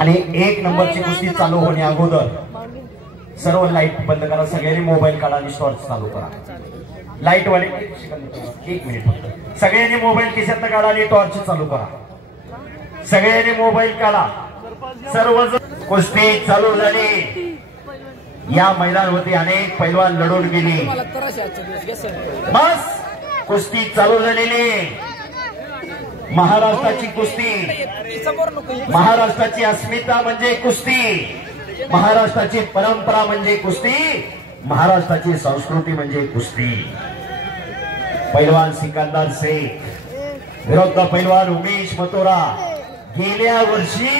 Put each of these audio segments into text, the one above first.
आणि 1 नंबरची कुस्ती चालू होण्या अगोदर सर्व लाईट बंद करा, सगळ्यांनी मोबाईल काढा आणि टॉर्च चालू करा. लाईट वाले 1 मिनिट फक्त. सगळ्यांनी मोबाईल खिशात काढा आणि टॉर्च चालू करा. सगळ्यांनी मोबाईल काढा. सर्वजण कुस्ती चालू झाली. या मैदानावरती अनेक पैलवान लढून गेले. बस कुस्ती चालू झालेली. महाराष्ट्राची कुस्ती, महाराष्ट्राची अस्मिता म्हणजे कुस्ती, महाराष्ट्राची परंपरा म्हणजे कुस्ती, महाराष्ट्राची संस्कृती म्हणजे कुस्ती. पैलवान सिकंदर शेख विरुद्ध पैलवान उमेश मथुरा. गेल्या वर्षी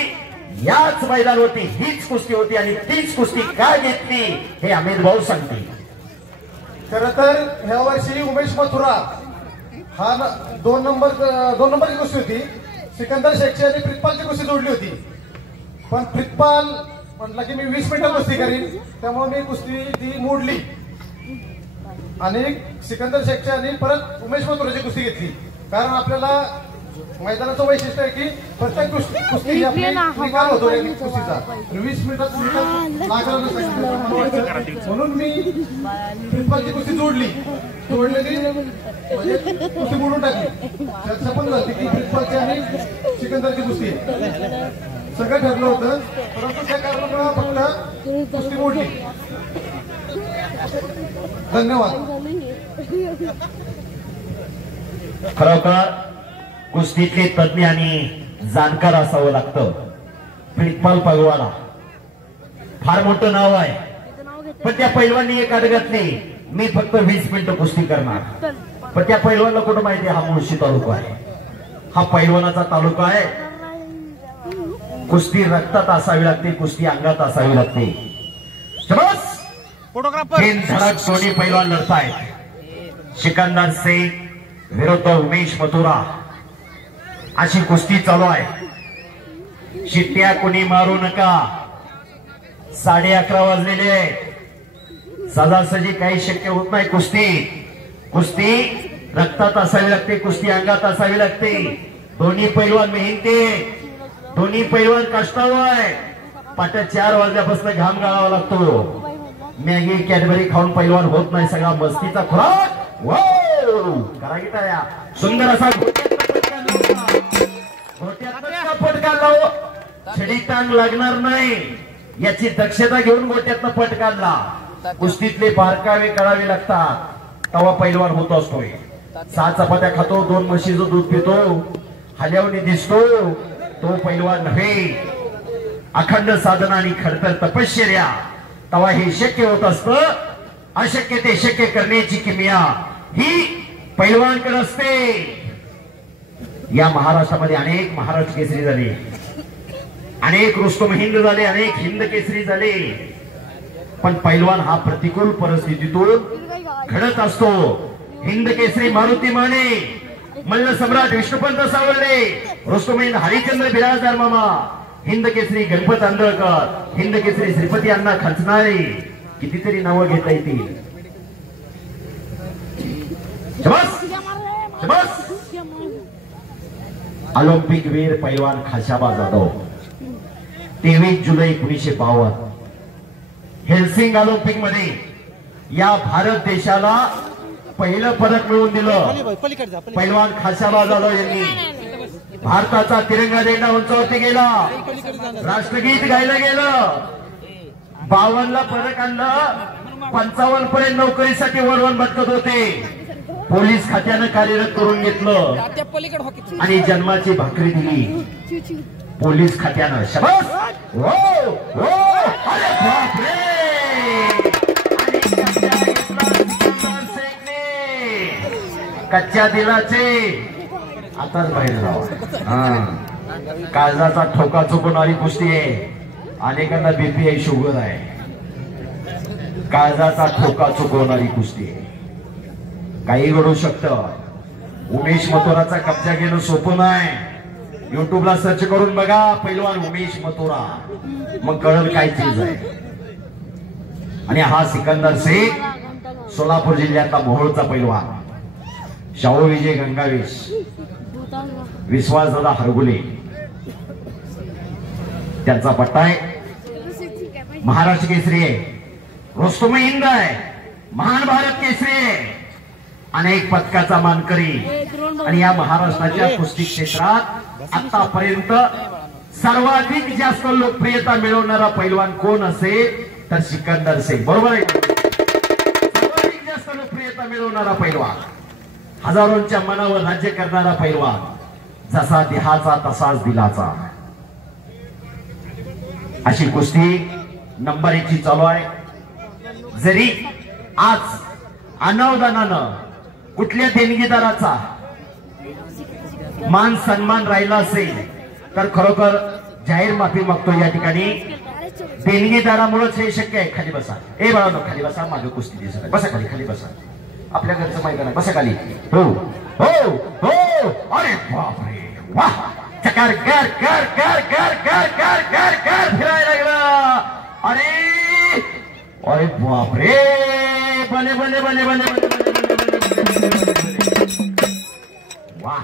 याच मैदानावरती हीच कुस्ती होती आणि तीच कुस्ती का घेतली हे अमित भाऊ सांगतील. खरं तर ह्या वर्षी उमेश मथुरा हा 2 नंबरची कुस्ती होती. सिकंदर शेखची आणि प्रितपालची कुस्ती जोडली होती. पण प्रितपाल म्हटलं की मी 20 मिनिटं कुस्ती करीन, त्यामुळे मी कुस्ती ती मोडली आणि सिकंदर शेखची आणि परत उमेश मथुराची कुस्ती घेतली. कारण आपल्याला मैदानाचं वैशिष्ट्य आहे की प्रत्येक कुस्ती ही आपली निकाल होतो कुस्तीचा. 20 मिनिटात लागला नसतं म्हणून मी प्रितपालची कुस्ती जोडलेली म्हणजे कुस्ती मोडून टाकली. चर्चा पण झाली की प्रितपालची आणि सिकंदरची कुस्ती सगळं ठरलं होतं, परंतु त्या कारणामुळे फक्त कुस्ती मोडली. धन्यवाद. खरोखर कुस्तीतले तज्ञ आणि जाणकार असावं लागतं. प्रितपाल पगवाडा फार मोठं नाव आहे, पण त्या पैलवानी एक अट घातली, मी फक्त 20 मिनिटं कुस्ती करणार. पण त्या पैलवानला कुठं माहिती हा मुळशी तालुका आहे, हा पैलवानाचा तालुका आहे. कुस्ती रक्तात असावी लागते, कुस्ती अंगात असावी लागते. तीन धडक दोन्ही पैलवान लढतायत. सिकंदर शेख विरुद्ध उमेश मथुरा अशी कुस्ती चालू आहे. शिट्ट्या कोणी मारू नका. 11:30 वाजलेले आहेत. सजासजी काही शक्य होत नाही. कुस्ती रक्तात असावी लागते, कुस्ती अंगात असावी लागते. दोन्ही पैलवान मेहनती, दोन्ही पैलवान कष्टाळू आहे. पाट्या 4 वाजल्यापासून घाम गाळावा लागतो. मॅगी कॅडबरी खाऊन पैलवान होत नाही, सगळा मस्तीचा खुराक. करा की टाळ्या. सुंदर असा पट काढला. छडी टांग लागणार नाही याची दक्षता घेऊन गोट्यातनं पट काढला. कुस्तीतले बारकावे कळावे लागतात, तवा पैलवान होत असतोय. 6 चपात्या खातो, 2 म्हशीचं दूध पितो, हल्यावणी दिसतो, तो पैलवान नव्हे. अखंड साधना आणि खडतर तपश्चर्या, तवा हे शक्य होत असतं. अशक्य ते शक्य करण्याची किमया ही पैलवानकडे असते. या महाराष्ट्रामध्ये अनेक महाराष्ट्र केसरी झाले, अनेक रुस्तम हिंद झाले, अनेक हिंद केसरी झाले. पण पैलवान हा प्रतिकूल परिस्थितीतून घडत असतो. हिंद केसरी मारुती माने, मल्ल सम्राट विष्णुपंत सावळे, रुस्तम हिंद हरिचंद्र बिराजदार मामा, हिंद केसरी गणपत आंधळकर, हिंद केसरी श्रीपती अण्णा खंचनाळे, कितीतरी नावं घेता येतील. ऑलिम्पिक वीर पैलवान खाशाबा जाधव 23 जुलै 1952 हेल्सिंग ऑलिम्पिक मध्ये या भारत देशाला पहिलं पदक मिळवून दिलं. पैलवान खाशाबा जाधव यांनी भारताचा तिरंगा झेंडा उंचावरती गेला, राष्ट्रगीत गायलं गेलं. 52 ला पदक आणलं. 55 पर्यंत नोकरीसाठी वरवण भटकत होते. पोलीस खात्यानं कार्यरत करून घेतलं आणि जन्माची भाकरी दिली पोलीस खात्यानं. शबास. अरे बापरे. कच्च्या दिलाचे आताच बाहेर जावा. काळजाचा ठोका चुकवणारी कुस्ती आहे. अनेकांना बीपी आहे, शुगर आहे. काळजाचा ठोका चुकवणारी कुस्ती आहे. काही घडू शकतं. उमेश मथुराचा कब्जा घेणं सोपं नाही. युट्यूबला सर्च करून बघा पैलवान उमेश मथुरा, मग कळलं काय चीज आहे. आणि हा सिकंदर शेख सोलापूर जिल्ह्यातला मोहोळचा पैलवान शाहू विजय गंगावेश, विश्वासदादा हरगुले त्यांचा पट्टा आहे. महाराष्ट्र केसरी आहे, रुस्तुम हिंद आहे, महान भारत केसरी आहे, अनेक पदकाचा मानकरी. आणि या महाराष्ट्राच्या कुस्ती क्षेत्रात आतापर्यंत सर्वाधिक जास्त लोकप्रियता मिळवणारा पैलवान कोण असेल तर सिकंदर शेख. बरोबर आहे. सर्वाधिक जास्त लोकप्रियता मिळवणारा पैलवान, हजारोंच्या मनावर राज्य करणारा पैलवान, जसा देहाचा तसाच दिलाचा. अशी कुस्ती नंबर 1 ची चालू आहे. जरी आज अनावधानानं कुठल्या देणगीदाराचा मान सन्मान राहिला असेल तर खरोखर जाहीर माफी मागतो या ठिकाणी. देणगीदारामुळेच हे शक्य आहे. खाली बसा. ए बाळांनो खाली बसा. मागे कुस्ती दिसत आहे. बसा खाली. खाली बसा. आपल्या घरचं मैदान आहे. बसा खाली. हो हो हो. अरे बापरे वाह. चकार कर कर कर कर कर कर कर कर फिरायला लागला. अरे अरे बापरे. भले भले भले भले भले वाह.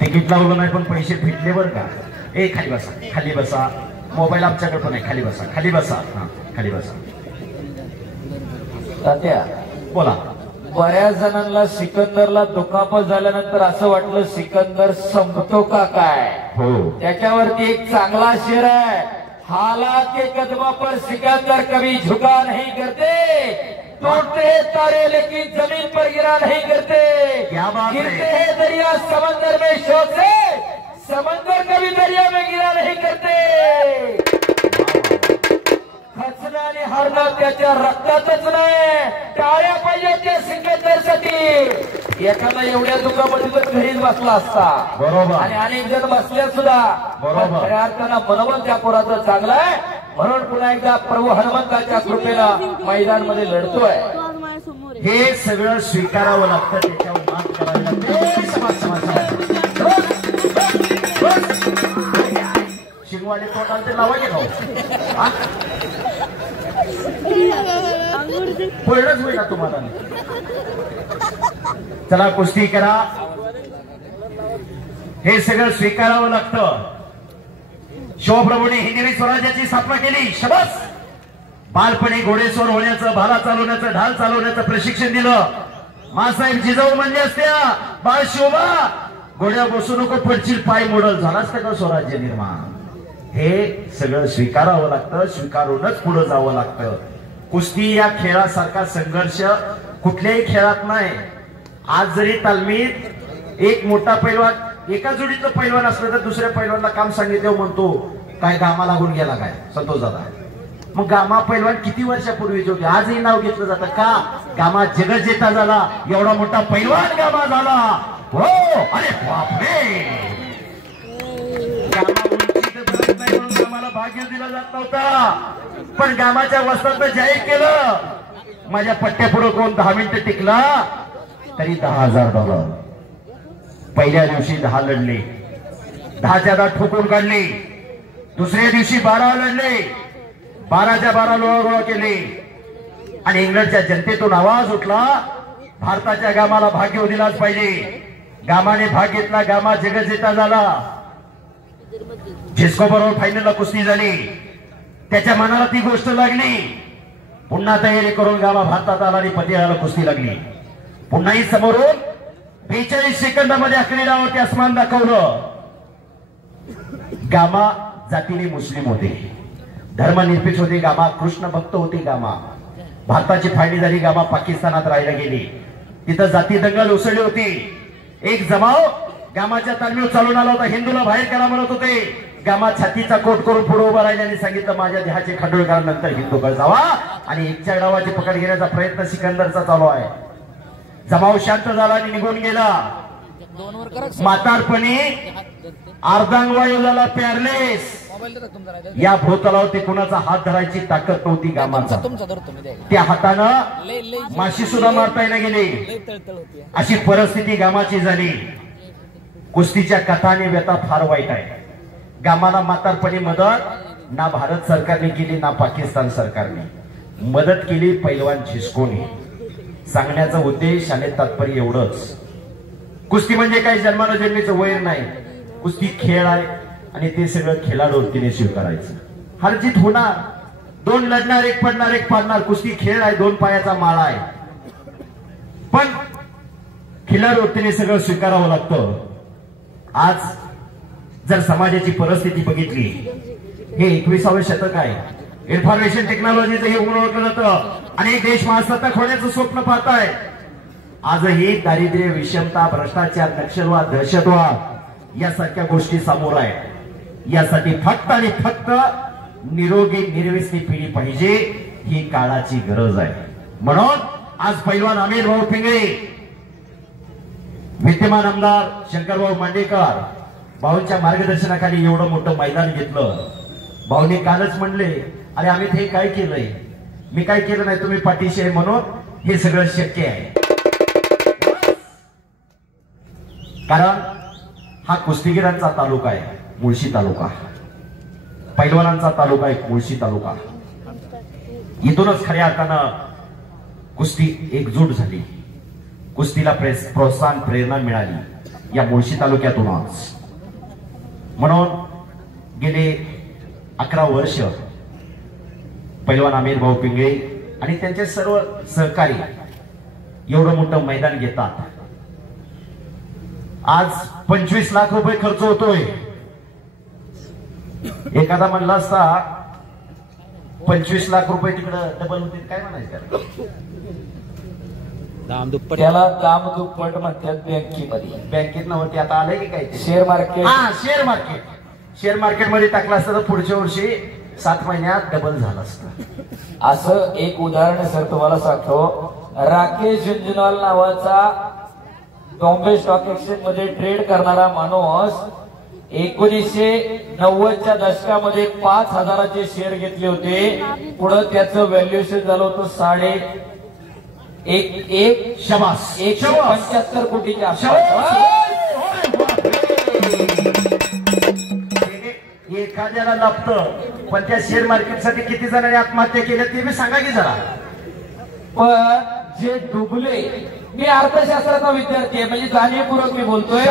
तिकीट लावलं नाही पण पैसे फिटले बरं का. ए खाली बसा. खाली बसा. मोबाईल आमच्याकडे पण आहे. खाली बसा. खाली बसा. हा खाली बसा. तात्या बोला. बऱ्याच जणांना सिकंदरला दुखापत झाल्यानंतर असं वाटलं सिकंदर संपतो का काय. हो त्याच्यावरती एक चांगला शेर आहे. हालात के कदमों पर सिकंदर कभी झुका नहीं करते, टूटते तारे लेकिन जमीन पर गिरा नहीं करते. क्या बात है. गिरते हैं दरिया समंदर में शौक से, समंदर कभी दरिया में गिरा नहीं करते. खचणं आणि हरणं त्याच्या रक्तातच नाही. टाळ्या पाहिजे त्या सिकंदरसाठी. एखादा एवढ्या दुखापतीवर घरीच बसला असता. बरोबर. आणि अनेक जण बसले सुद्धा. बरोबर. खऱ्या अर्थानं मनोबल त्या पोराचं चांगलं आहे. म्हणून पुन्हा एकदा प्रभू हनुमंताच्या कृपेनं मैदानमध्ये लढतोय. हे सगळं स्वीकारावं लागतं. त्याच्यावर मात करावी लागते. समाज समाज शिंगवाले तोंडाचे लावायचे का पडलंच होईल ना तुम्हाला. चला कुस्ती करा. हे सगळं स्वीकारावं लागतं. शिवप्रभूने हिंदवी स्वराज्याची स्थापना केली. शबास. बालपणी घोडेस्वार होण्याचं, भाला चालवण्याचं, ढाल चालवण्याचं प्रशिक्षण दिलं. मासाहेब जिजाऊ म्हणले असत्या बाळ शिवबा घोड्या बसू नको पडशील पाय मोडल. झाला असतं का स्वराज्य निर्माण. हे सगळं स्वीकारावं लागतं. स्वीकारूनच पुढे जावं लागतं. कुस्ती या खेळासारखा संघर्ष कुठल्याही खेळात नाही. आज जरी तालमीत एक मोठा पैलवान एका जोडीचं पैलवान असलं तर दुसऱ्या पैलवानला काम सांगितलं म्हणतो काय गामा लागून गेला काय संतोष दादा. मग गामा पैलवान किती वर्षापूर्वीच होते. आजही नाव घेतलं जातं का. गामा जगजेता झाला. एवढा मोठा पैलवान गामा झाला. हो अरे बापरे. गामाला भाग्य दिला जात नव्हता. पण गामाच्या वस्त्रात जाहीर केलं माझ्या पट्ट्यापुढे कोण 10 मिनिटं टिकला तरी $10,000. पहिल्या दिवशी 10 लढले. 10च्या 10 ठोकून काढले. दुसऱ्या दिवशी 12 लढले. 12च्या 12 लोळगोळा केले. आणि इंग्लंडच्या जनतेतून आवाज उठला भारताच्या गामाला भाग घेऊ दिलाच पाहिजे. गामाने भाग घेतला. गामा जगजेता झाला. झेस्को बरोबर फायनलला कुस्ती झाली. त्याच्या मनाला ती गोष्ट लागली. पुन्हा तयारी करून गामा भारतात आला आणि पतियाला कुस्ती लागली. पुन्हाही समोरून 42 सेकंदामध्ये आखरी डावावरती आसमान दाखवलं. गामा जातीने मुस्लिम होते. धर्मनिरपेक्ष होते. गामा कृष्ण भक्त होते. गामा भारताची फाळणी झाली. गामा पाकिस्तानात राहायला गेली. तिथं जाती दंगल उसळली होती. एक जमाव गामाच्या तालमीवर चालून आला होता. हिंदूला बाहेर करा म्हणत होते. गामा छातीचा कोट करून पुढे उभा राहिला आणि सांगितलं माझ्या देहाचे खंडोळ करा नंतर हिंदूकडे जावा. आणि एकच्या डावाची पकड घेण्याचा प्रयत्न सिकंदरचा चालू आहे. जमाव शांत झाला आणि निघून गेला. म्हातारपणी अर्धांगवायुला पॅरलेस. या भोवतलावरती कुणाचा हात धरायची ताकद नव्हती गामाचा. त्या हातानं माशी सुद्धा मारता येणं गेली. अशी परिस्थिती गामाची झाली. कुस्तीच्या कथाने व्यथा फार वाईट आहे. गामाला म्हातारपणी मदत ना भारत सरकारने केली ना पाकिस्तान सरकारने. मदत केली पैलवान झिस्कोने. सांगण्याचा उद्देश आणि तात्पर्य एवढंच, कुस्ती म्हणजे काही जन्मानं जन्मीचं वैर नाही. कुस्ती खेळ आहे आणि ते सगळं खिलाडूने स्वीकारायचं. हरजीत होणार, दोन लढणार, एक पडणार एक पाडणार. कुस्ती खेळ आहे, दोन पायाचा माळा आहे, पण खिलाडूने सगळं स्वीकारावं लागतं. आज जर समाजाची परिस्थिती बघितली, हे 21वे शतक आहे. इन्फॉर्मेशन टेक्नॉलॉजीचं हे ओळखलं जातं. अनेक देश महासत्ताक होण्याचं स्वप्न पाहताय. आजही दारिद्र्य, विषमता, भ्रष्टाचार, नक्षलवाद, दहशतवाद यासारख्या गोष्टी समोर आहेत. यासाठी फक्त आणि फक्त निरोगी निर्व्यसनी पिढी पाहिजे, ही काळाची गरज आहे. म्हणून आज पैलवान अमीर भाऊ पिंगळे, विद्यमान आमदार शंकरभाऊ मांडेकर भाऊंच्या मार्गदर्शनाखाली एवढं मोठं मैदान घेतलं. भाऊने कालच म्हणले, अरे आम्ही हे काय केलंय, मी काय केलं नाही, तुम्ही पाठीशी आहे म्हणून हे सगळं शक्य आहे. कारण हा कुस्तीगिरांचा तालुका आहे, मुळशी तालुका. पैलवानांचा तालुका आहे, मुळशी तालुका. इथूनच खऱ्या अर्थानं कुस्ती एकजूट झाली, कुस्तीला प्रोत्साहन, प्रेरणा मिळाली या मुळशी तालुक्यातूनच. म्हणून गेले 11 वर्ष पैलवान अमीर भाऊ पिंगळे आणि त्यांचे सर्व सहकारी एवढं मोठं मैदान घेतात. आज 25 लाख रुपये खर्च होतोय. एखादा म्हणला असता 25 लाख रुपये तिकडं डबल होतील काय म्हणायचं, त्याला दाम दुप्पट म्हणतात बँकेमध्ये. बँकेत नव्हती, आता आलंय की काय शेअर मार्केट. हा, शेअर मार्केट. शेअर मार्केट मध्ये टाकलं असतं तर पुढच्या वर्षी 7 महिन्यात डबल झालं असतं. असं एक उदाहरण सर तुम्हाला सांगतो. राकेश झुंझुनवाल नावाचा बॉम्बे स्टॉक एक्सचेंज मध्ये ट्रेड करणारा माणूस 1990च्या दशकामध्ये 5,000चे शेअर घेतले होते. पुढे त्याचं व्हॅल्युएशन झालं होतं 175 कोटीच्या आसपास. एखाद्याला लाभतं, पण त्या शेअर मार्केटसाठी किती जणांनी आत्महत्या केल्या ते मी सांगा की जरा. पण जे डुबले, मी अर्थशास्त्राचा विद्यार्थी आहे म्हणजे जाणीवपूर्वक मी बोलतोय,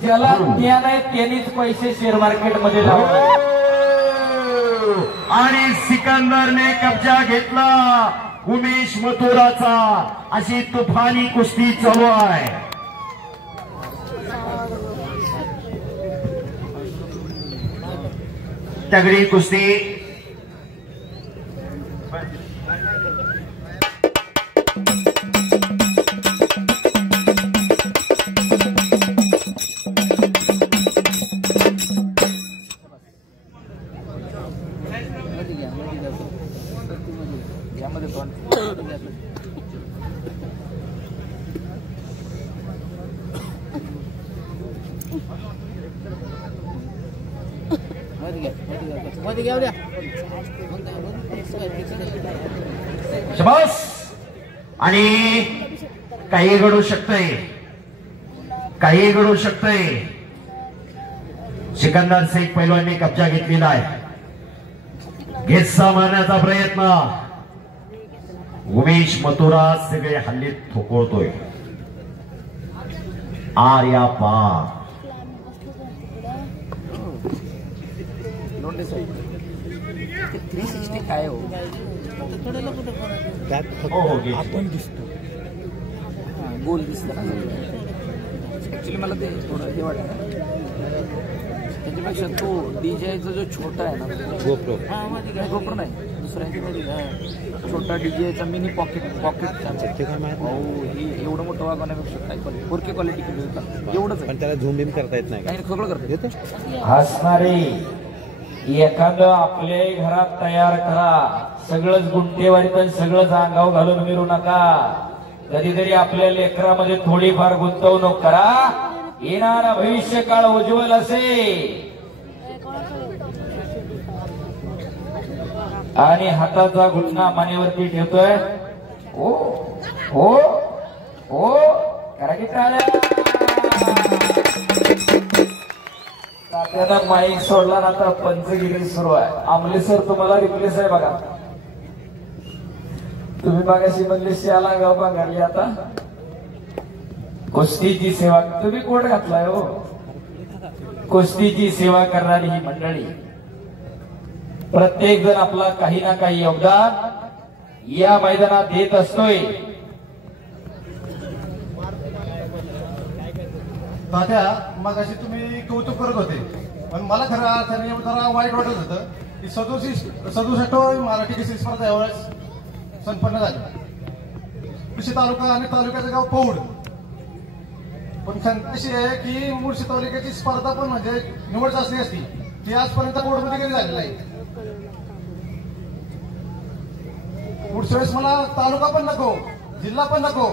ज्याला ज्ञान आहे त्यांनीच पैसे शेअर मार्केटमध्ये लावले. आणि सिकंदरने कब्जा घेतला उमेश मथुराचा. अशी तुफानी कुस्ती चालू आहे. तगडी कुस्ती. शबास. आणि काही घडू शकतंय, काही घडू शकतंय. सिकंदर शेख पैलवानने कब्जा घेतलेला आहे. घेतसा मारण्याचा प्रयत्न. उमेश मथुरा सगळे हल्ले थोपळतोय. आर्या पार 360 काय हो, आपण दिसतो गोल दिसत. ऍक्च्युली मला ते थोडं हे वाटतं, त्याच्यापेक्षा तो डीजेचा जो छोटा आहे ना, गोप्रो नाही, दुसऱ्या ह्याच्यामध्ये छोटा डीजेचा मिनी पॉकेटचा. एवढं मोठं वागवण्यापेक्षा काय 4K क्वालिटी केली होता एवढंच. पण त्याला झूम बिम करता येत नाही, काही सगळं करता येतं. हसणारे एखादं आपल्या घरात तयार करा. सगळंच गुंठेवारीत सगळंच अंगावर घालून मिरू नका. कधीतरी आपल्या लेकरामध्ये थोडीफार गुंतवणूक करा. येणारा भविष्य काळ उज्ज्वल असेल. आणि हाताचा गुन्हा मानेवरती ठेवतोय. ओ हो हो करा की टाळ्या. तात्यानं माईक सोडला ना, आता पंचगिरी सुरू आहे. आमले सर तुम्हाला रिप्लेस आहे बघा. तुम्ही मागाशी म्हणले शियाला गाव बांगारली, आता कुस्तीची सेवा तुम्ही कोण घातलाय हो? कुस्तीची सेवा करणारी ही मंडळी, प्रत्येक जण आपला काही ना काही योगदान या मैदानात देत असतोय. तात्या मगाशी तुम्ही कौतुक करत होते, पण मला खरं अर्थाने जरा वाईट वाटत होतं की 67 मराठी केसरी स्पर्धा यावेळेस संपन्न झाली. मुळशी तालुका आणि तालुक्याचं गाव पौड. पण शंका अशी आहे की मुळशी तालुक्याची स्पर्धा पण म्हणजे निवड चाचणी असती ती आजपर्यंत पौडमध्ये कधी झाली नाही. पुढच्या वेळेस मला तालुका पण नको, जिल्हा पण नको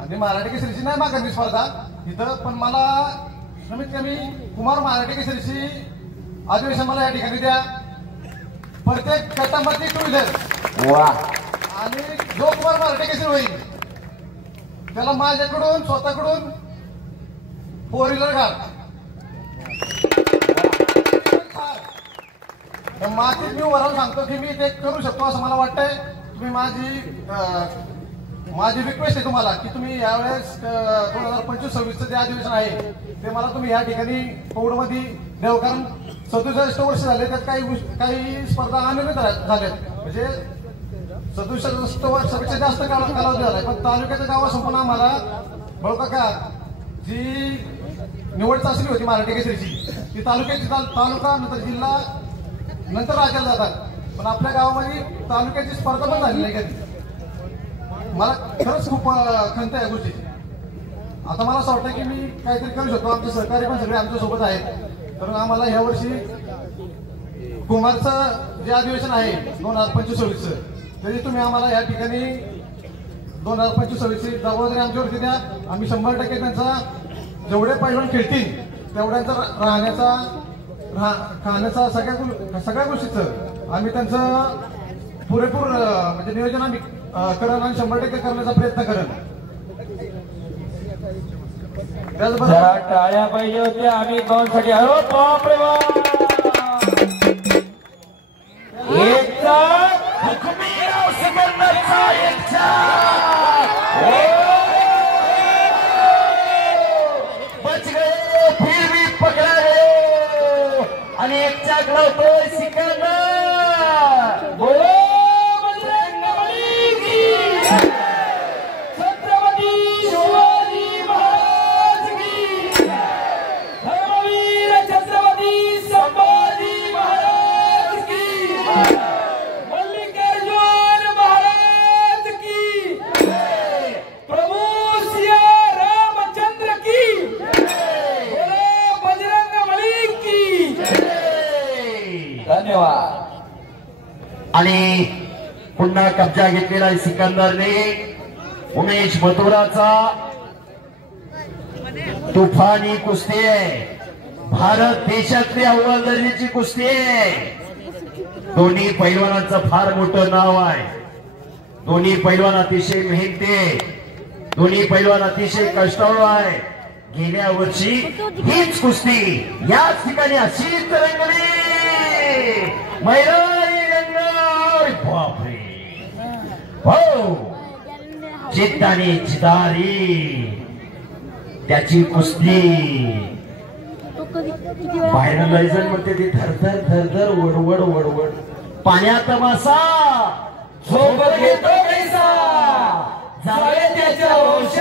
आणि मराठी केसरीची नाही मागणी स्पर्धा इथं, पण मला कमीत कमी कुमार मराठी केसरीची अधिवेशन मला या ठिकाणी द्या. प्रत्येक गटामध्ये 2 व्हीलर वा, आणि जो कुमार मराठी केसरी होईल त्याला माझ्याकडून स्वतःकडून 4 व्हीलर कार. मातीत मी वराला सांगतो की मी ते करू शकतो असं मला वाटतंय. तुम्ही माझी रिक्वेस्ट आहे तुम्हाला की तुम्ही यावेळेस 2025-26चं जे अधिवेशन आहे ते मला तुम्ही या ठिकाणी पौडमध्ये द्यावं. कारण 67 वर्ष झाले, त्यात काही स्पर्धा अनिर्णित झाल्यात, म्हणजे 67 वर्षापेक्षा जास्त कालावधी झालाय. पण तालुक्याच्या गावासून पण आम्हाला बळकाका जी निवड चाचणी होती मराठी केसरीची ती तालुक्याची तालुका नंतर जिल्हा नंतर राज्याला जातात, पण आपल्या गावामध्ये तालुक्याची स्पर्धा पण झाली नाही कधी. मला खरंच खूप खंत आहे गोष्टीची. आता मला असं वाटतं की मी काहीतरी करू शकतो. आमचे सहकारी पण सगळे आमच्या सोबत आहेत. तर आम्हाला ह्या वर्षी कुमारचं जे अधिवेशन आहे 2025-26चं तरी तुम्ही आम्हाला या ठिकाणी 2025-26ची जबाबदारी आमच्यावरती द्या. आम्ही 100% त्यांचा जेवढे पैलवान खेळतील तेवढ्यांचा राहण्याचा खाण्याचा सगळ्या गोष्टीचं आम्ही त्यांचं पुरेपूर म्हणजे नियोजन आम्ही करण आणि 100% करण्याचा प्रयत्न करण. जरा टाळ्या पाहिजे होत्या आम्ही दोनसाठी. अरे बापरे बाप, एकचा हुकमीराव सिकंदरचा एकचा बच गए, फिर भी पकड़ा गए आणि एक चाक लावतोय सिकंदर. बोलो बजरंग बली की, छत्रपती शिवाजी महाराज की, धर्मवीर छत्रपती संभाजी महाराज की, मल्लिकार्जुन महाराज की, प्रभू सिया रामचंद्र की, बोलो बजरंग बली की. धन्यवाद. आणि पुन्हा कब्जा घेतलेला आहे सिकंदरने. उमेश मथुराचा तुफानी कुस्ती आहे, भारत देशातली अव्वल दर्जाची कुस्ती आहे. दोन्ही पैलवानांचं फार मोठं नाव आहे. दोन्ही पैलवान अतिशय मेहनती आहे, दोन्ही पैलवान अतिशय कष्टाळू आहे. गेल्या वर्षी हीच कुस्ती याच ठिकाणी अशीच रंगली. मैदानी रंगावर बापरे हो, जिद्द आणि जिदारी त्याची कुस्ती. बाहेर जायचं म्हणते ती थरथर थरथर वडवड वडवड. पाण्यात मासा झोप घेतो कैसा, जावे त्याच्या वंश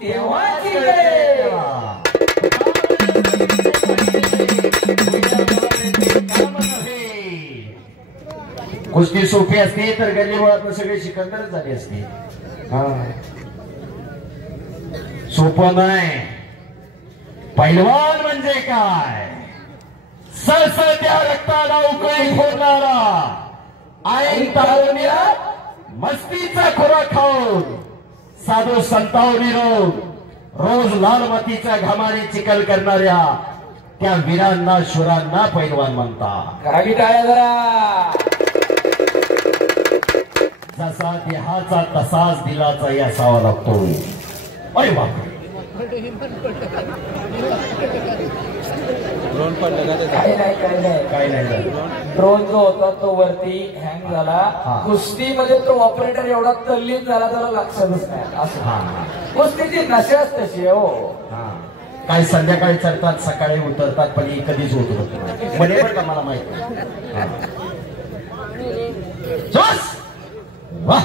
तेव्हाची वेळ. कुस्ती सोपी असते तर गल्ली मुळात सगळे सिकंदरच झाले असते. सोपं नाही. पैलवान म्हणजे काय, सळसळत्या रक्ताला उकळी फोडणारा, ऐन तारुण्यात मस्तीचा खुराक खाऊन साधू संतावनी रोज लाल मातीच्या घामाने चिखल करणाऱ्या त्या वीरांना शूरांना पैलवान म्हणतात. करावी टाळ्या जरा. जसा देहाचा तसाच दिलाचाही असावा लागतो. अरे बापरे, काही नाही काय नाही झालं. ड्रोन जो होता तो वरती हँग झाला. हा. कुस्तीमध्ये तो ऑपरेटर एवढा तल्लीन झाला त्याला लक्षातच नाही हा असं. कुस्तीची नशाच तशी आहे हो. हा. काही संध्याकाळी चढतात सकाळी उतरतात पण ही कधीच होत होत म्हणे बरं का मला माहिती. वाह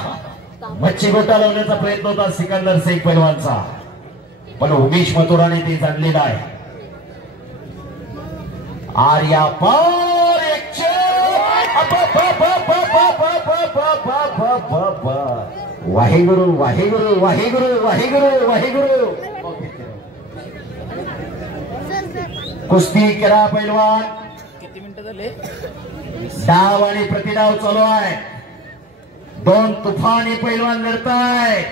मच्छी गोटा लावण्याचा प्रयत्न होता सिकंदर शेख पैलवानचा पण उमेश मथुराने ते जाणलेलं आहे. आर्या पार एक वाहेगुरु वाहेगुरु वाहेगुरु वाहेगुरु वाहेगुरु. कुस्ती करा पैलवान. किती मिनिटं झाले. डाव आणि प्रतिडाव चालू आहे. दोन तुफानी पैलवान लढताय.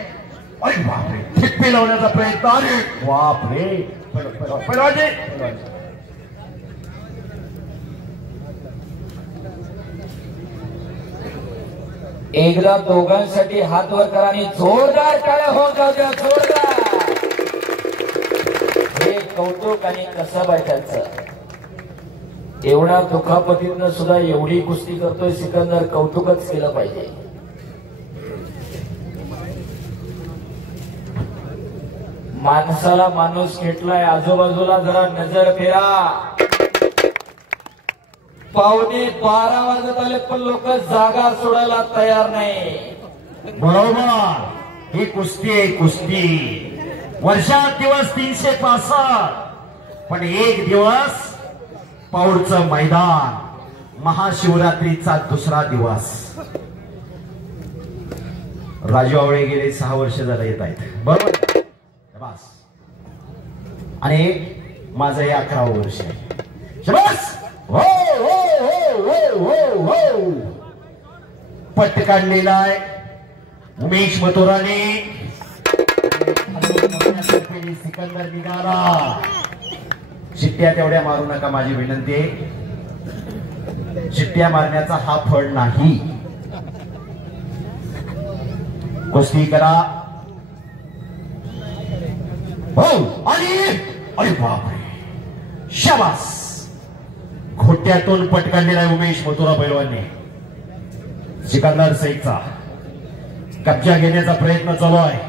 अरे बापरे ठिप्पी लावण्याचा प्रयत्न. अरे बापरे पैलवान एकदा दोघांसाठी हात वर करा आणि जोरदार टाळ्या हो जाऊ द्या. जोरदार. हे कौतुक आणि कसब आहे त्यांचं. एवढा दुखापतीतनं सुद्धा एवढी कुस्ती करतोय सिकंदर. कौतुकच केलं पाहिजे. माणसाला माणूस खेटलाय. आजूबाजूला जरा नजर फेरा. 11:15 वाजत आले पण लोक जागा सोडायला तयार नाही. बरोबर ही कुस्ती आहे कुस्ती. वर्षात दिवस 365 पण एक दिवस पौडचं मैदान महाशिवरात्रीचा दुसरा दिवस. राजू आवळे गेले 6 वर्ष झालं येत आहेत बरोबर बस. आणि माझं हे 11वं वर्ष आहे. शबास. हो हो हो हो हो हो पट्ट काढलेला आहे उमेश मथुराने. सिकंदर निघाला. शिट्ट्या तेवढ्या मारू नका माझी विनंती आहे. शिट्ट्या मारण्याचा हा फळ नाही. कुस्ती करा. हो आणि अरे बापरे शाबास. खोट्यातून पट काढलेला आहे उमेश मथुरा पैलवानने. सिकंदर शेखचा कब्जा घेण्याचा प्रयत्न चालू आहे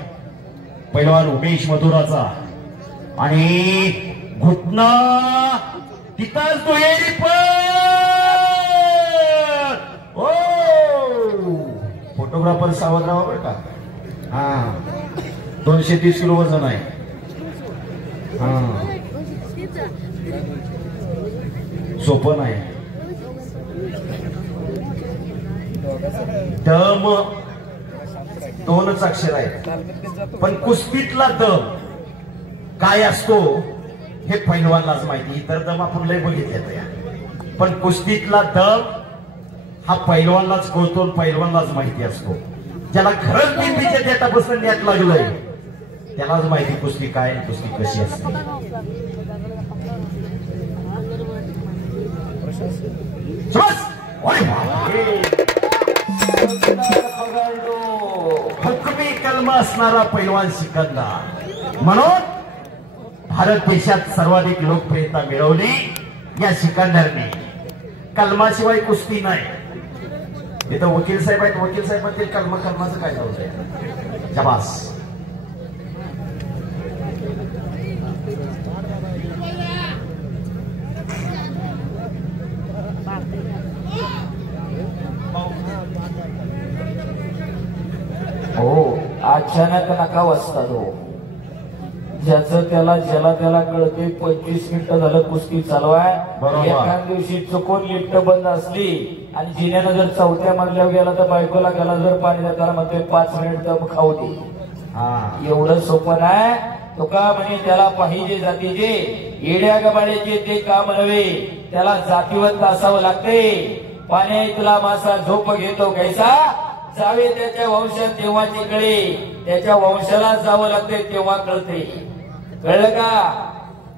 पैलवान उमेश मथुराचा. आणि घुटना तिथंच दुहेरी पण. ओ फोटोग्राफर सावध राहा बरं का. हा 230 किलो वजन आहे. हा सोपं नाही. दम 2च अक्षर आहेत पण कुस्तीतला दम काय असतो हे पैलवानलाच माहिती. इतर दम आपण लय बघितले या पण कुस्तीतला दम हा पैलवानलाच कळतो. पैलवानलाच माहिती असतो. ज्याला खरंच बीपीच्या देठापासून नेट लागलंय त्यालाच माहिती कुस्ती काय कुस्ती कशी असते. हुकमी कलमा असणारा पैलवान सिकंदर म्हणून भारत देशात सर्वाधिक लोकप्रियता मिळवली या सिकंदरने. कलमाशिवाय कुस्ती नाही. इथं वकील साहेब आहेत. वकील साहेब म्हणतील कलमाचं काय जाऊ आहे. शबास. हो अचानक नका वाजता तो. ज्याचं ज्याला त्याला कळते 25 मिनिटं झालं कुस्ती चालू आहे. एका दिवशी चुकून लिफ्ट बंद असली आणि जिन्यानं जर 4थ्या मजल्यावर गेला तर बायकोला गेला जर पाणी जाताना म्हणतोय 5 मिनिट दम खाऊ दे. एवढं सोपं आहे. तो का म्हणे त्याला पाहिजे जातीचे येड्या गबाळ्याचे ते काम नव्हे. त्याला जातीवंत असावं लागते. पाण्या तुला मासा झोप घेतो कैसा जावे त्याच्या वंशात तेव्हा तिकडे. त्याच्या वंशाला जावं लागते तेव्हा कळते. कळलं का.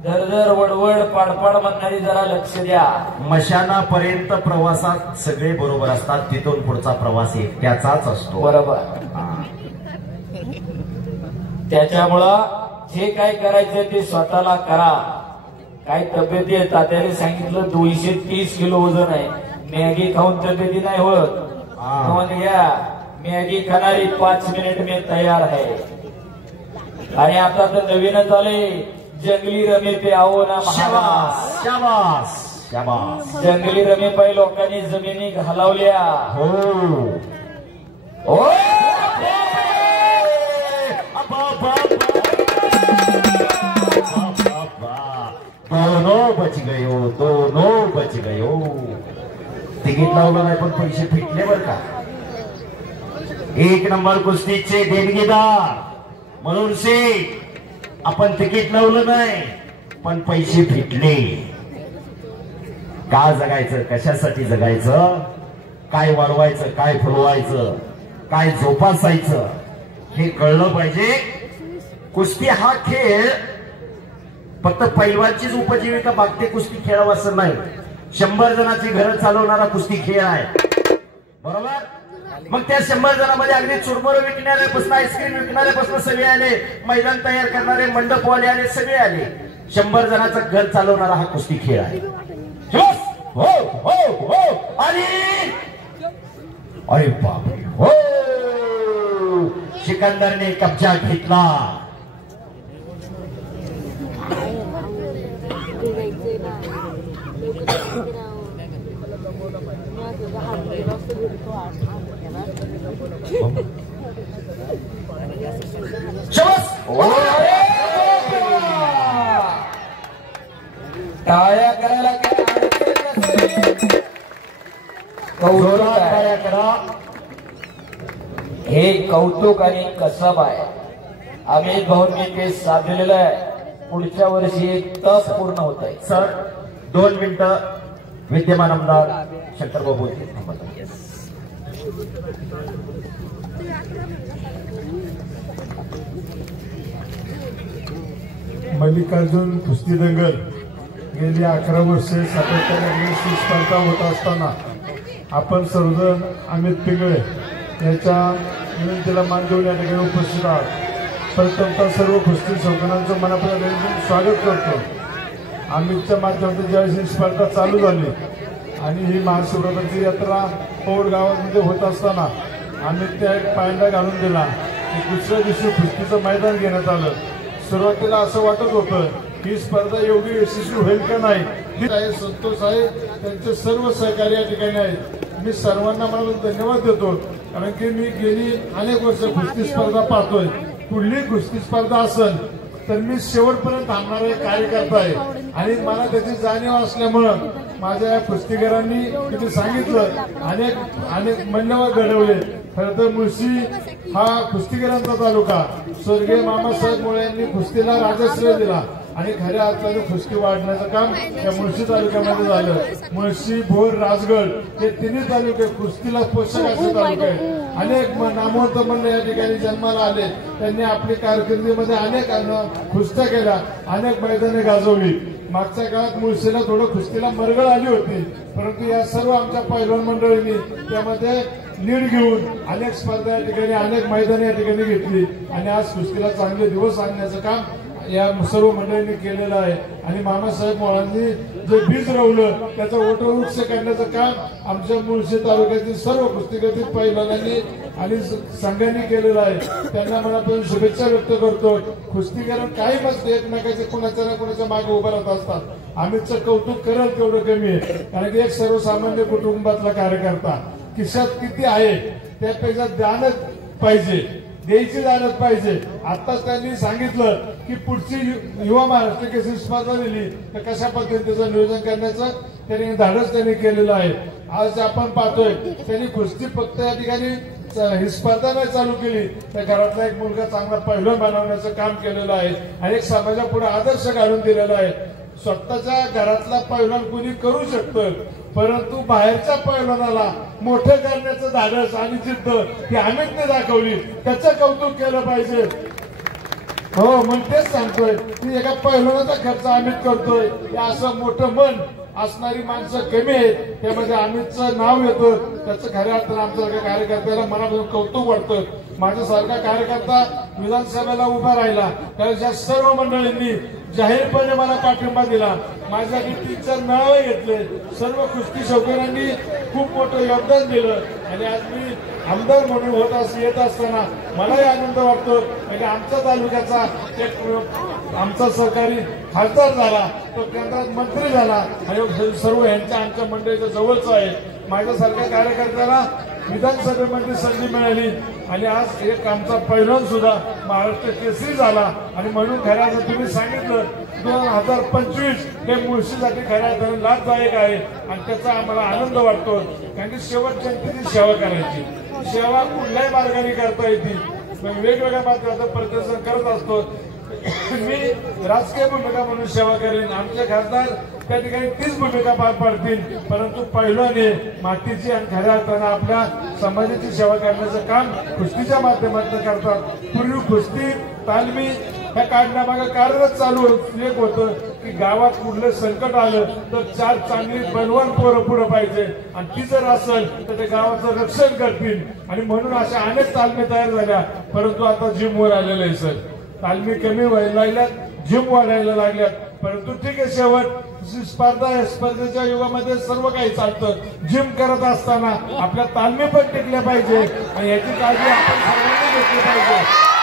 धरधर वडवड पाडपाड म्हणणारी जरा लक्ष द्या. मशानापर्यंत प्रवासात सगळे बरोबर असतात. तिथून पुढचा प्रवास एकट्याचाच असतो. बरोबर. त्याच्यामुळं जे काय करायचं ते स्वतःला करा. काय तब्येती आहे तात्याने सांगितलं 230 किलो वजन आहे. मॅगी खाऊन तब्येती नाही होत. म्हणून घ्या मॅगी खाणारी 5 मिनिट में तयार है. आणि आता तर नवीनच आले जंगली रमी पे आओ ना शाबास शाबास शाबास. जंगली रमी पायी लोकांनी जमिनी घालावल्या. हो ओ दोनों बच गयो, दोनों बच गयो. तिकीट लावलं नाही पण पैसे फिटले बर का. 1 नंबर कुस्तीचे देणगीदार म्हणून आपण तिकीट लावलं नाही पण पैसे फिटले. का जगायचं, कशासाठी जगायचं, काय वाढवायचं, काय फुलवायचं, काय जोपासायचं हे कळलं पाहिजे. कुस्ती हा खेळ फक्त पैलवानचीच उपजीविका भागते कुस्ती खेळावं असं नाही. 100 जणांची घरं चालवणारा कुस्ती खेळ आहे, बरोबर. मग त्या 100 जणांमध्ये अगदी चुरमुरं विकणाऱ्यापासून आईस्क्रीम विकणाऱ्यापासून सगळे आले, मैदान तयार करणारे मंडपवाले आले, सगळे आले. 100 जणांचं घर चालवणारा हा कुस्ती खेळ आहे. हो हो हो. आणि अरे बापरे, हो सिकंदरने कब्जा घेतला. टाळ्या करायला टाळ्या करा. हे कौतुक आणि कसब आहे. अमित भाऊंनी ते साधलेलं आहे. पुढच्या वर्षी एक तप पूर्ण होत आहे. सर 2 मिनिटं विद्यमान आमदार शंकरबाबू बोलते. मल्लिकार्जुन कुस्ती दंगल गेली 11 वर्षे सातत्याने स्पर्धा होत असताना आपण सर्वजण अमित पिंगळे यांच्या विनंतीला मान देऊन या ठिकाणी उपस्थित आहात. प्रथमतः सर्व कुस्ती शौकीनांचं मनापासून स्वागत करतो. अमितच्या माध्यमातून ज्यावेळेस ही स्पर्धा चालू झाली आणि ही महाशिवरात्राची यात्रा पौड गावामध्ये होत असताना अमित त्या एक पायंडा घालून दिला की दुसऱ्या दिवशी कुस्तीचं मैदान घेण्यात आलं. सुरुवातीला असं वाटत होतं ही स्पर्धा एवढी यशस्वी होईल का नाही. संतोष आहे, त्यांचे सर्व सहकारी या ठिकाणी आहेत. मी सर्वांना मला धन्यवाद देतो, कारण की मी गेली अनेक वर्ष कुस्ती स्पर्धा पाहतोय. कुठली कुस्ती स्पर्धा असेल तर मी शेवटपर्यंत थांबणारा एक कार्यकर्ता आहे आणि मला त्याची जाणीव असल्यामुळं माझ्या कुस्तीगरांनी किती सांगितलं, अनेक मान्यवर घडवले. खरं तर मुळशी हा कुस्तीगरांचा तालुका. स्वर्गीय मामासाहेब मुळे यांनी कुस्तीला राजश्रय दिला आणि खऱ्या अर्थाने कुस्ती वाढण्याचं काम या मुळशी तालुक्यामध्ये झालं. मुळशी, भोर, राजगड हे तिन्ही तालुके कुस्तीला पोषक असे तालुके आहेत. अनेक नामवंत मंडळ या ठिकाणी जन्माला आले. त्यांनी आपली कारकिर्दीमध्ये अनेक कुस्त्या केल्या, अनेक मैदाने गाजवली. मागच्या काळात मुळशीला थोडं कुस्तीला मरगळ आली होती, परंतु या सर्व आमच्या पैलवान मंडळींनी त्यामध्ये लीड घेऊन अनेक स्पर्धा या ठिकाणी, अनेक मैदाने या ठिकाणी घेतली आणि आज कुस्तीला चांगले दिवस आणण्याचं काम या सर्व मंडळींनी केलेलं आहे. आणि मामासाहेब मोळांनी जे बीज रोवलं त्याचं वटवृक्ष काढण्याचं काम आमच्या मुळशी तालुक्यातील सर्व कुस्तीगीर पैलवानांनी आणि संघांनी केलेलं आहे. त्यांना मनापासून शुभेच्छा व्यक्त करतो. कुस्तीगीर काही मस्त एकमेकाचे कुणाच्या ना कुणाच्या मागे उभं राहत असतात. अमितचं कौतुक करेल तेवढं कमी आहे, कारण की एक सर्वसामान्य कुटुंबातला कार्यकर्ता खिशात किती आहे त्यापेक्षा दानच पाहिजे, द्यायची जाणत पाहिजे. आताच त्यांनी सांगितलं की पुढची युवा महाराष्ट्र केसरी स्पर्धा दिली तर कशा पद्धतीने त्याचं नियोजन करण्याचं त्यांनी धाडस त्यांनी केलेलं आहे. आज आपण पाहतोय त्यांनी कुस्ती फक्त या ठिकाणी ही स्पर्धा नाही चालू केली तर घरातला एक मुलगा चांगला पैलवान बनवण्याचं काम केलेलं आहे आणि एक समाजापुढे आदर्श घालून दिलेला आहे. स्वतःच्या घरातला पैलवान कोणी करू शकतं, परंतु बाहेरच्या पैलवानाला मोठं करण्याचं धाडस आणि जिद्द ही अमितने दाखवली. त्याचं कौतुक केलं पाहिजे. हो, मग तेच सांगतोय की एका पैलवानाचा खर्च अमित करतोय. असं मोठं मन असणारी माणसं कमी आहेत, त्यामध्ये अमितचं नाव येतं. त्याचं खऱ्या अर्थानं आमच्या कार्यकर्त्याला मनापासून कौतुक वाटतं. माझ्यासारखा कार्यकर्ता विधानसभेला उभा राहिला त्यावेळेस या सर्व मंडळींनी जाहीरपणे मला पाठिंबा दिला. माझ्यासाठी 3-4 मेळावे घेतले. सर्व कुस्ती शौकीनांनी खूप मोठं योगदान दिलं आणि आज मी आमदार म्हणून येत असताना मलाही आनंद वाटतो. म्हणजे आमच्या तालुक्याचा एक आमचा सहकारी खासदार झाला, तो केंद्रात मंत्री झाला आणि सर्व यांच्या आमच्या मंडळीच्या जवळचं आहे. माझ्यासारख्या कार्यकर्त्याला विधानसभेमध्ये संधी मिळाली आणि आज एक आमचा पैलवान सुद्धा महाराष्ट्र केसरी झाला. आणि म्हणून खऱ्या अर्थानं तुम्ही सांगितलं 2025 हे मुळशीसाठी खऱ्या अर्थानं लाभदायक आहे आणि त्याचा आम्हाला आनंद वाटतो. कारण की शेवट जनतेची सेवा करायची, सेवा कुठल्याही मार्गाने करता येते. वेगवेगळ्या मार्गाचा प्रदर्शन करत असतो. मी राजकीय भूमिका म्हणून सेवा करेन, आमचे खासदार त्या ठिकाणी तीच भूमिका पार पाडतील. परंतु पहिल्याने मातीची आणि खऱ्या अर्थानं आपल्या समाजाची सेवा करण्याचं काम कुस्तीच्या माध्यमातून करतात. पूर्वी कुस्ती तालमी ह्या काढण्यामागे कार्यरत चालू एक होतं की गावात कुठलं संकट आलं तर 4 चांगली बलवान पोरं पुढं पाहिजे आणि ती जर असेल तर ते गावाचं रक्षण करतील. आणि म्हणून अशा अनेक तालमी तयार झाल्या. परंतु आता जिमवर आलेलं आहे सर, तालमी कमी व्हायला लागल्यात, जिम वाढायला लागल्यात. परंतु ठीक आहे, शेवट स्पर्धा आहे, स्पर्धेच्या युगामध्ये सर्व काही चालतं. जिम करत असताना आपल्या तालमी पण टिकल्या पाहिजे आणि याची काळजी आपण सर्वांनी घेतली पाहिजे.